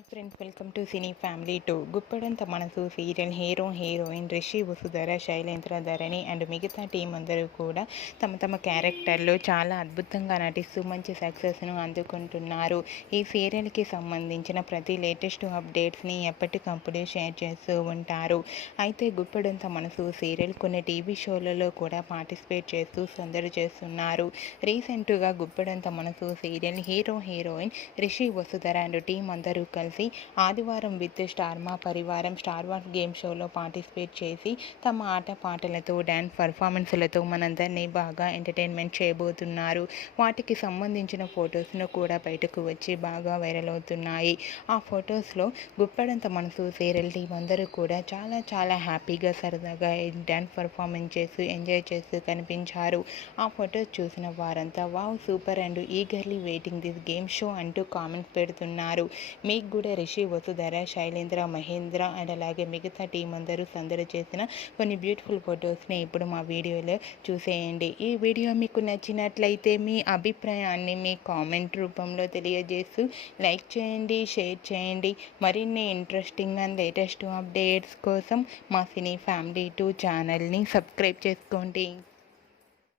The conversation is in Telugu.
Hi friends, welcome to cine family 2. Guppedantha మనసు serial hero heroine Rishi Vasudhara, Shailendra Dharani and మిగతా టీం అందరూ కూడా తమ తమ క్యారెక్టర్లో చాలా అద్భుతంగా నటిస్తూ మంచి సక్సెస్ను అందుకుంటున్నారు. ఈ సీరియల్కి సంబంధించిన ప్రతి లేటెస్ట్ అప్డేట్స్ని ఎప్పటికప్పుడు షేర్ చేస్తూ ఉంటారు. అయితే గుప్పడంత మనసు సీరియల్ కొన్ని టీవీ షోలలో కూడా పార్టిసిపేట్ చేస్తూ సందడి చేస్తున్నారు. రీసెంట్గా గుప్పడంత మనసు serial hero heroine Rishi Vasudhara and team అందరూ కలిసి ఆదివారం విత్ స్టార్ మా పరివారం స్టార్ వార్స్ గేమ్ షోలో పార్టిసిపేట్ చేసి తమ ఆట పాటలతో డ్యాన్స్ పర్ఫార్మెన్స్లతో మనందరినీ బాగా ఎంటర్టైన్మెంట్ చేయబోతున్నారు. వాటికి సంబంధించిన ఫొటోస్ను కూడా బయటకు వచ్చి బాగా వైరల్ అవుతున్నాయి. ఆ ఫొటోస్లో గుప్పడంత మనసు సీరియల్ టీం అందరూ కూడా చాలా హ్యాపీగా సరదాగా డ్యాన్స్ పర్ఫార్మెన్స్ చేస్తూ ఎంజాయ్ చేస్తూ కనిపించారు. ఆ ఫొటోస్ చూసిన వారంతా wow super and eagerly waiting this game show అంటూ కామెంట్స్ పెడుతున్నారు. మీకు కూడా రిషి వసుధర, శైలేంద్ర, మహేంద్ర అండ్ అలాగే మిగతా టీం అందరూ సందడి చేసిన కొన్ని బ్యూటిఫుల్ ఫొటోస్ని ఇప్పుడు మా వీడియోలో చూసేయండి. ఈ వీడియో మీకు నచ్చినట్లయితే మీ అభిప్రాయాన్ని మీ కామెంట్ రూపంలో తెలియజేస్తూ లైక్ చేయండి, షేర్ చేయండి. మరిన్ని ఇంట్రెస్టింగ్ అండ్ లేటెస్ట్ అప్డేట్స్ కోసం మా సినీ ఫ్యామిలీ 2 ఛానల్ని సబ్స్క్రైబ్ చేసుకోండి.